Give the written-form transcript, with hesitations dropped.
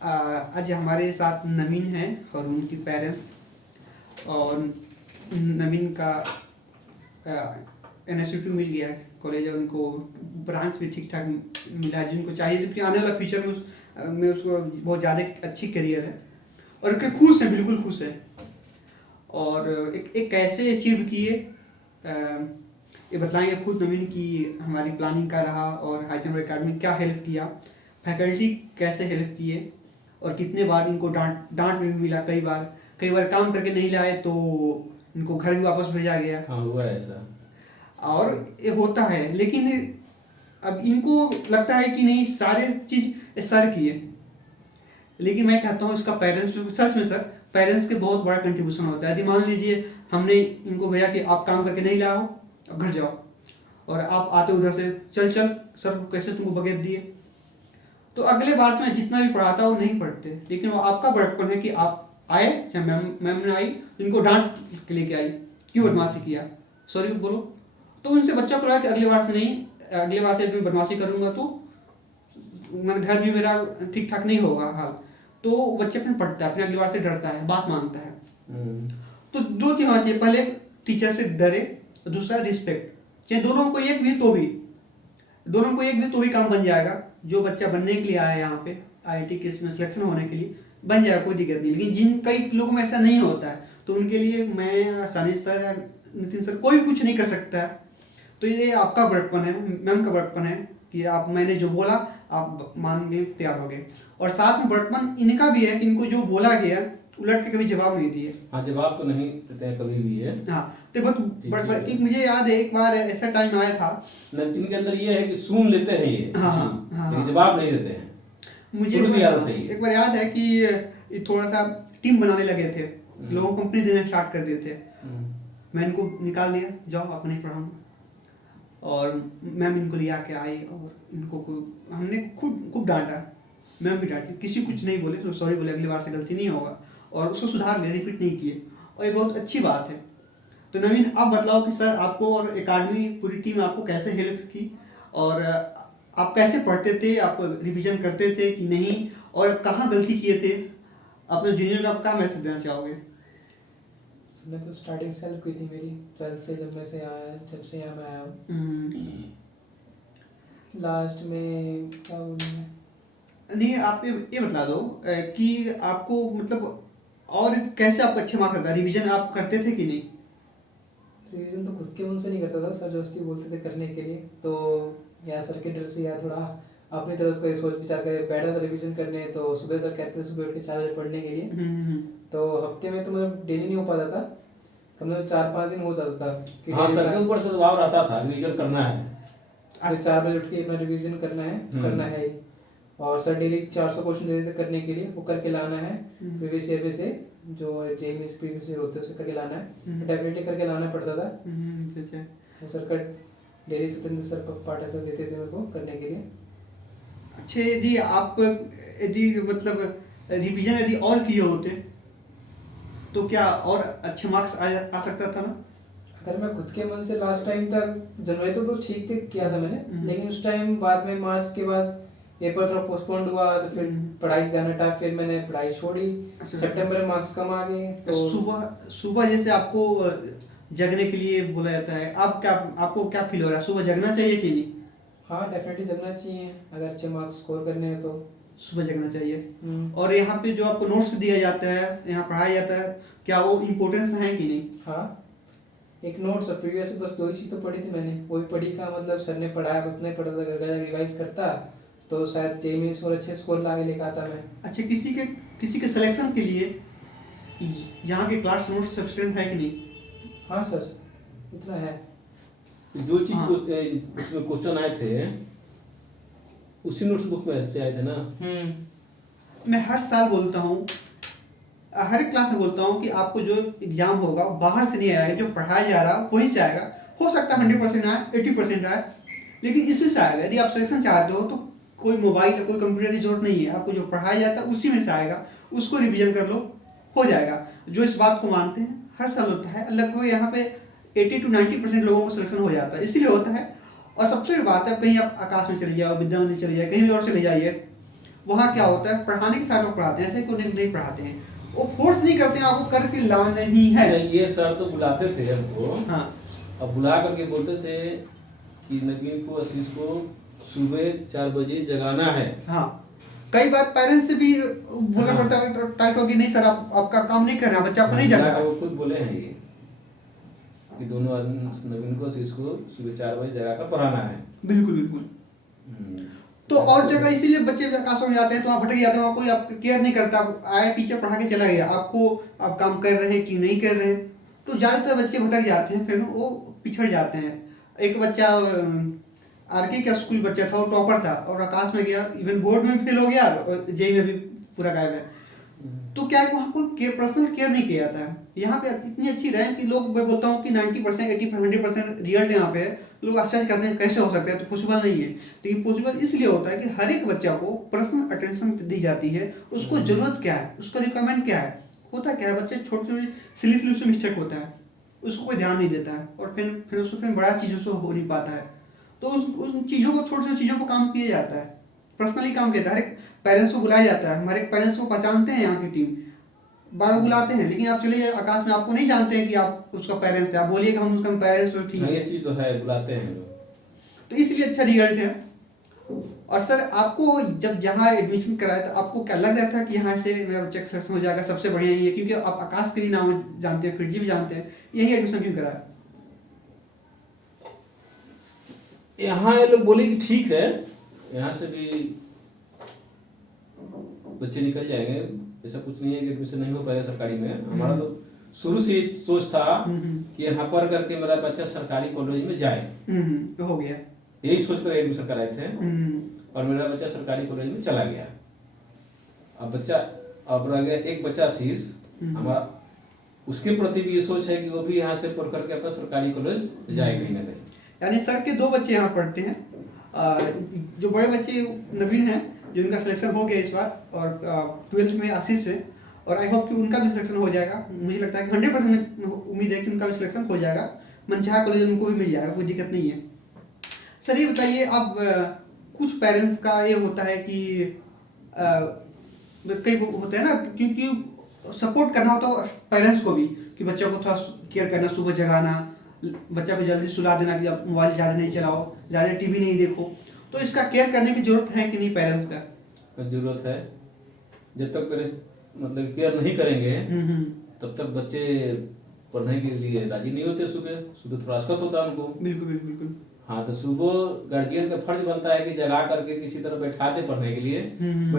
आज हमारे साथ नवीन है और उनकी पेरेंट्स। और नवीन का NSU2 मिल गया है कॉलेज, और उनको ब्रांच भी ठीक ठाक मिला है जिनको चाहिए, क्योंकि आने वाला फ्यूचर में उसको बहुत ज़्यादा अच्छी करियर है और उनके खुश हैं, बिल्कुल खुश है। और एक कैसे अचीव किए ये बताएंगे खुद नवीन की हमारी प्लानिंग का रहा, और हाई जंप अकेडमी क्या हेल्प किया, फैकल्टी कैसे हेल्प किए, और कितने बार इनको डांट भी मिला। कई बार काम करके नहीं लाए तो इनको घर भी वापस भेजा गया। हाँ हुआ है ऐसा। और ये होता है, लेकिन अब इनको लगता है कि नहीं सारे चीज़ सर की है, लेकिन मैं कहता हूँ इसका पेरेंट्स, सच में सर पेरेंट्स के बहुत बड़ा कंट्रीब्यूशन होता है। यदि मान लीजिए हमने इनको भेजा कि आप काम करके नहीं लाओ, अब घर जाओ, और आप आते उधर से चल सर कैसे तुमको बगैर दिए, तो अगले बार से मैं जितना भी पढ़ाता वो नहीं पढ़ते। लेकिन वो आपका बड़प्पन है कि आप आए, चाहे मैम ने आई तो इनको डांट के लेके आई, क्यों बदमाशी किया, सॉरी बोलो, तो उनसे बच्चा को लगा कि अगले बार से नहीं, अगले बार से यदि बदमाशी करूंगा तो मैं घर भी मेरा ठीक ठाक नहीं होगा हाल। तो बच्चे अपने पढ़ता है, अपने अगली बार से डरता है, बात मानता है। तो दो चीज होना चाहिए, पहले टीचर से डरे, दूसरा रिस्पेक्ट। चाहे दोनों को एक भी तो भी काम बन जाएगा। जो बच्चा बनने के लिए आया है यहाँ पे IIT के इसमें सिलेक्शन होने के लिए बन जाएगा, कोई दिक्कत नहीं। लेकिन जिन कई लोगों में ऐसा नहीं होता है, तो उनके लिए मैं, सानिश सर या नितिन सर, कोई कुछ नहीं कर सकता है। तो ये आपका बड़प्पन है, मैम का बड़प्पन है कि आप, मैंने जो बोला आप मानने के तैयार हो गए। और साथ में बड़प्पन इनका भी है कि इनको जो बोला गया उलट के कभी जवाब नहीं दिए। हाँ, जवाब तो नहीं देते हैं कभी भी है। हाँ, तो बहुत बड़प्पन। कि मुझे याद है एक बार ऐसा टाइम आया था, इनके अंदर ये है कि सुन लेते हैं ये, लेकिन जवाब नहीं देते हैं। मुझे एक बार याद है कि थोड़ा सा टीम बनाने लगे थे, लोगों को कंपनी देना स्टार्ट कर दिए थे। मैं इनको निकाल दिया, जाओ आप नहीं पढ़ाऊंगा, और मैम इनको लिया के आई, और इनको हमने खूब डांटा, मैम भी डांटी, किसी कुछ नहीं बोले, तो सॉरी बोले, अगली बार से गलती नहीं होगा, और उसको सुधार गए, रिपीट नहीं किए, और ये बहुत अच्छी बात है। तो नवीन आप बतलाओ कि सर आपको और एकेडमी पूरी टीम आपको कैसे हेल्प की, और आप कैसे पढ़ते थे, आप रिवीजन करते थे कि नहीं, और कहाँ गलती किए थे, अपने जूनियर को आप क्या मैसेज देना चाहोगे? मैं तो स्टार्टिंग से हेल्प की थी मेरी 12th से, जब से यहाँ मैं आया हूँ। लास्ट में क्या बोलूँ, नहीं आप ये बता दो कि आपको मतलब और कैसे आपको अच्छे मार्क्स आता, रिवीजन आप करते थे कि नहीं? रिवीजन तो खुद के मन से नहीं करता था, सर जबरदस्ती बोलते थे करने के लिए, तो या सर के डर से या थोड़ा अपनी तरफ को सोच विचार कर बैठा था रिवीजन करने। तो सुबह सर कहते थे सुबह उठ के 4 बजे पढ़ने के लिए, तो हफ्ते में तो मतलब डेली नहीं हो पाता था, कम से कम 4-5 दिन हो जाता था कि हाँ, सर के ऊपर से दबाव रहता था, रिवीजन करना है, 4 बजे उठ के अपना रिवीजन करना है ही। और सर डेली 400 क्वेश्चन देते थे करने के लिए, वो करके लाना है। प्रीवियस ईयर में से जो जेईई प्रीवियस ईयर होते हैं उसे करके लाना है, डेफिनेटली करके लाना पड़ता था। वो सर का डेली सत्येंद्र सर पाठक सर देते थे मेरे को करने के लिए। अच्छा, यदि मतलब रिवीजन यदि और किए होते तो क्या और अच्छे मार्क्स आ सकता था ना? अगर मैं खुद के मन से लास्ट टाइम तक जनवरी तो ठीक किया था मैंने, लेकिन उस टाइम बाद में मार्च के बाद पेपर थोड़ा पोस्टपोन्ड हुआ, तो फिर पढ़ाई से ध्यान हटा, फिर मैंने पढ़ाई छोड़ी। सितंबर में मार्क्स कम आ गए। तो सुबह जैसे आपको जगने के लिए बोला जाता है, आपको क्या फील हो रहा है, सुबह जगना चाहिए कि नहीं? हाँ, डेफिनेटली जगना चाहिए, अगर अच्छे मार्क्स स्कोर करने हैं तो सुबह जगना चाहिए। और यहाँ पे जो आपको नोट्स दिया जाता है, यहाँ पढ़ाया जाता है, क्या वो इम्पोर्टेंस है कि नहीं? हाँ, एक नोट्स और प्रीवियस बस 2 ही चीज़ तो पढ़ी थी मैंने, वो भी पढ़ी का मतलब सर ने पढ़ाया उतना ही पढ़ा था, अगर रिवाइज करता तो शायद जेईई मेंस और अच्छे स्कोर ला के लेकर आता मैं। अच्छा, किसी के सिलेक्शन के लिए यहाँ के क्लास नोट्स सफिशिएंट है कि नहीं? हाँ सर, इतना है। जो चीज उसमें क्वेश्चन आए थे उसी नोट्स बुक में से आए थे ना। मैं हर साल बोलता हूँ, हर एक क्लास में बोलता हूँ कि आपको जो एग्जाम होगा बाहर से नहीं आएगा, जो पढ़ाया जा रहा वहीं से आएगा। हो सकता है 100% आए, 80% आए, लेकिन इसी से आएगा। यदि आप सिलेक्शन चाहते हो तो कोई मोबाइल या कोई कंप्यूटर की जरूरत नहीं है, आपको जो पढ़ाया जाता है उसी में से आएगा, उसको रिवीजन कर लो, हो जाएगा। जो इस बात को मानते हैं, हर साल होता है, लगभग यहाँ पे 80 to 90% लोगों को सिलेक्शन हो जाता है, इसीलिए होता है। और सबसे बड़ी बात है, कहीं आप आकाश में चले जाओ, विद्या मंदिर चले जाए, कहीं भी और चले जाइए, वहाँ क्या होता है, पढ़ाने के साथ लोग पढ़ाते हैं, ऐसे को नहीं पढ़ाते हैं, वो फोर्स नहीं करते हैं आपको करके लाना ही है। ये सर तो बुलाते थे हमको, हाँ अब बुला करके बोलते थे कि नवीन को, आशीष को सुबह 4 बजे जगाना है। हाँ, कई बार पेरेंट्स से भी बोलना हाँ। पड़ता है टाइट होगी, नहीं सर आप आपका काम नहीं कर रहा, बच्चा आपको नहीं बुला जाना। कर वो खुद बोले हैं ये कि दोनों आदमी, नवीन को, आशीष को सुबह 4 बजे जगा कर पढ़ाना है। बिल्कुल बिल्कुल। तो और जगह इसीलिए बच्चे आकाश हो जाते हैं, तो वहाँ भटक जाते हैं, वहाँ कोई आप केयर नहीं करता, आया टीचर पढ़ा के चला गया, आपको आप काम कर रहे हैं कि नहीं कर रहे हैं, तो ज़्यादातर बच्चे भटक जाते हैं, फिर वो पिछड़ जाते हैं। एक बच्चा आरके का स्कूल बच्चा था, वो टॉपर था और आकाश में गया, इवन बोर्ड में फेल हो गया और जेई में भी पूरा गायब है। तो क्या है कि वहाँ कोई पर्सनल केयर नहीं किया जाता है। यहाँ पे इतनी अच्छी रैंक कि लोग, मैं बोलता हूँ कि 90%, 80%, 100% रिजल्ट यहाँ पे है, लोग आश्चर्य करते हैं कैसे हो सकता है, तो पॉसिबल नहीं है। लेकिन पॉसिबल इसलिए होता है कि हर एक बच्चा को पर्सनल अटेंशन दी जाती है, उसको जरूरत क्या है, उसका रिक्वायरमेंट क्या है। होता क्या है, बच्चे छोटे छोटे सिली से मिस्टेक होता है, उसको कोई ध्यान नहीं देता है और फिर उसको फिर बड़ा चीज़ों से हो नहीं पाता है। तो उस चीज़ों को, छोटी छोटी चीज़ों को काम किया जाता है, पर्सनली काम किया जाता है। हर एक पेरेंट्स को बुलाया जाता है, हमारे पेरेंट्स को पहचानते हैं यहाँ की टीम, बार बुलाते हैं, लेकिन आप चलिए आकाश में आपको नहीं जानते हैं कि आप उसका पेरेंट्स है, आप बोलिए कि हम उसका पेरेंट्स हो, ठीक हाँ, है। ये चीज तो है, बुलाते हैं लोग। तो इसलिए अच्छा रिजल्ट है। और सर आपको जब जहाँ एडमिशन कराया तो आपको क्या लग रहा था कि यहाँ से मेरा बच्चा सक्सेस हो जाएगा, सबसे बढ़िया ये, क्योंकि आप आकाश के भी नाम जानते हैं, फिरजी भी जानते हैं, यही एडमिशन क्यों कराया? यहाँ ये लोग बोले कि ठीक है, यहाँ से भी बच्चे निकल जाएंगे, ऐसा कुछ नहीं है कि एडमिशन नहीं हो पाएगा सरकारी में। हमारा तो शुरू से ही सोच था कि यहाँ पर करके मेरा बच्चा सरकारी कॉलेज में जाए, तो हो गया। यही सोच कर एडमिशन कराए थे और मेरा बच्चा सरकारी कॉलेज में चला गया। अब रह गया एक बच्चा आशीष, हमारा उसके प्रति भी ये सोच है कि वो भी यहाँ से पढ़ करके अपना सरकारी कॉलेज जाए कहीं ना कहीं। यानी सर के 2 बच्चे यहाँ पढ़ते हैं, जो बड़े बच्चे नवीन हैं, जो उनका सिलेक्शन हो गया इस बार, और 12th में आशीष है, और आई होप कि उनका भी सिलेक्शन हो जाएगा। मुझे लगता है कि 100% उम्मीद है कि उनका भी सिलेक्शन हो जाएगा, मनचाहा कॉलेज उनको भी मिल जाएगा, कोई दिक्कत नहीं है। सर ये बताइए, अब कुछ पेरेंट्स का ये होता है कि कई होते हैं ना, क्योंकि सपोर्ट करना होता है पेरेंट्स को भी कि बच्चों को थोड़ा केयर करना, सुबह जगाना, बच्चा को जल्दी सुला देना कि आप मोबाइल ज़्यादा नहीं चलाओ, ज़्यादा टीवी नहीं देखो। तो इसका केयर करने की जरूरत है कि नहीं पेरेंट्स का? जरूरत है। जब तक मतलब केयर नहीं करेंगे तब तक बच्चे पढ़ने के लिए राजी नहीं होते। सुबह थोड़ा असकत होता है उनको। बिल्कुल बिल्कुल बिल्कुल। हाँ, तो सुबह गार्जियन का फर्ज बनता है कि जगा करके किसी तरह बैठा दे पढ़ने के लिए।